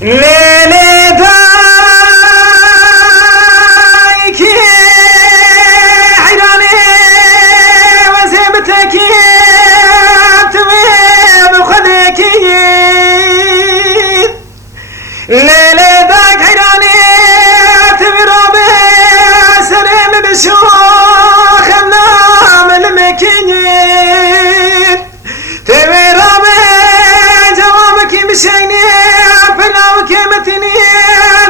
لیلی دای که حیرانی وزیبتکی توی بخودکی لیلی دای حیرانی توی رابه سرم بشوخ نام المکین توی رابه جوابکی بشینی پلاو که متنی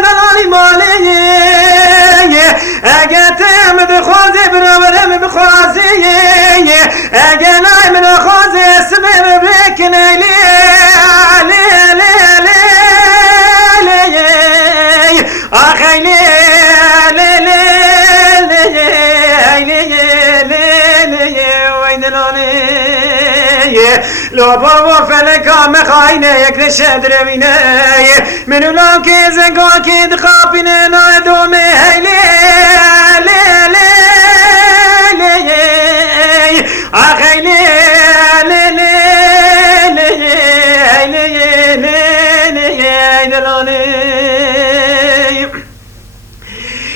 دلالی مالی اگه تم بخوازی برابرم بخوازی اگه نای من خوازی سبب بکنی لی لی لی لی لی آخی لی لی لی لی لی لی لی وین دلالی لو بابا فلکا مخاینه یک نشه درمینه منو لام که زنگا که دخابینه نای دومه هیلی لی لی لی آخی لی لی لی لی لی لی لی دلانی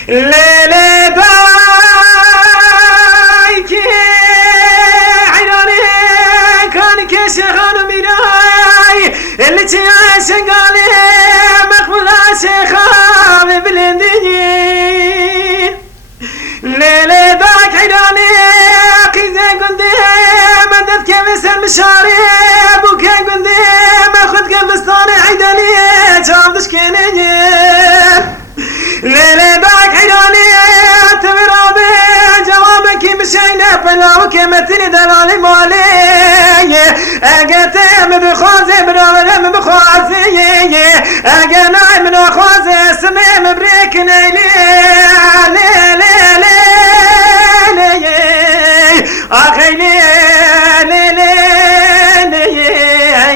لیلی دای که شيخان ميراي اللي تعيش قالي مقبولة شيخان بلندين ليلي باك عيراني كيزي قندي مدد كيف المشاري بوكي قندي ماخد كيف اسطاني عيداني جابدش كيني ليلي باك عيراني تبرابي جوابك مشينا بلاوك متني دلالي مالي اگه تم بخوازی برابرم بخوازی اگه نای من خوازی سمیم بریکنی لی لی لی لی لی آخی لی لی لی لی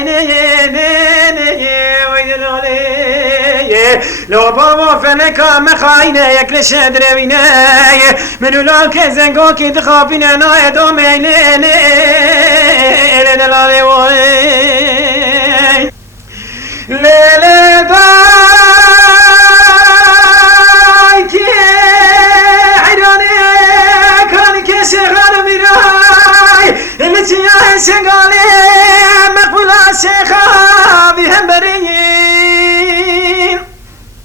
لی لی ویدلالی لو بابا فلکا مخاینه یک نشه درمینه منو لام که زنگا که دخابینه نای دومه لی لی دلالی وای لیلی دای که حیرانی کانی که شیخان میرای اللي تیای شنگالی مقبولا شیخا بی هم برین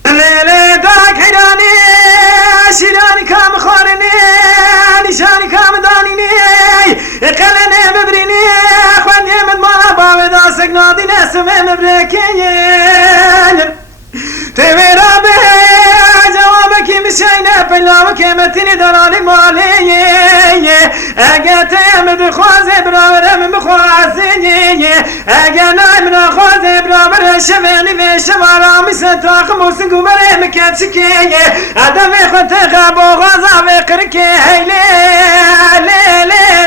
لیلی دای حیرانی شیرانی کام خورنی نشانی کام دانینی قلنی مبرینی نادي ناس مبركين تبي رابي جوابك مشينا بلاوك متني دلالي مالي اگه بخوازي برابر بخوازي اگه نايم نخوازي برابر شفاني في شوارامي ستاق موسن قبري مكاتشكي ادمي خنت غابو غازا بقركي هيلي لي لي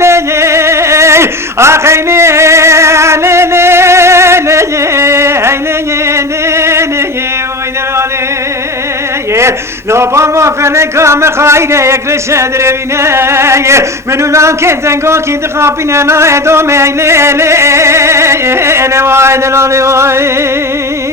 لي لي اخي لي لي لي لي لو بابا فلکا مخاینه یک رشه درمینه منو لام که زنگا که دخابینه نای دومه لی لی لی وای دلالی وای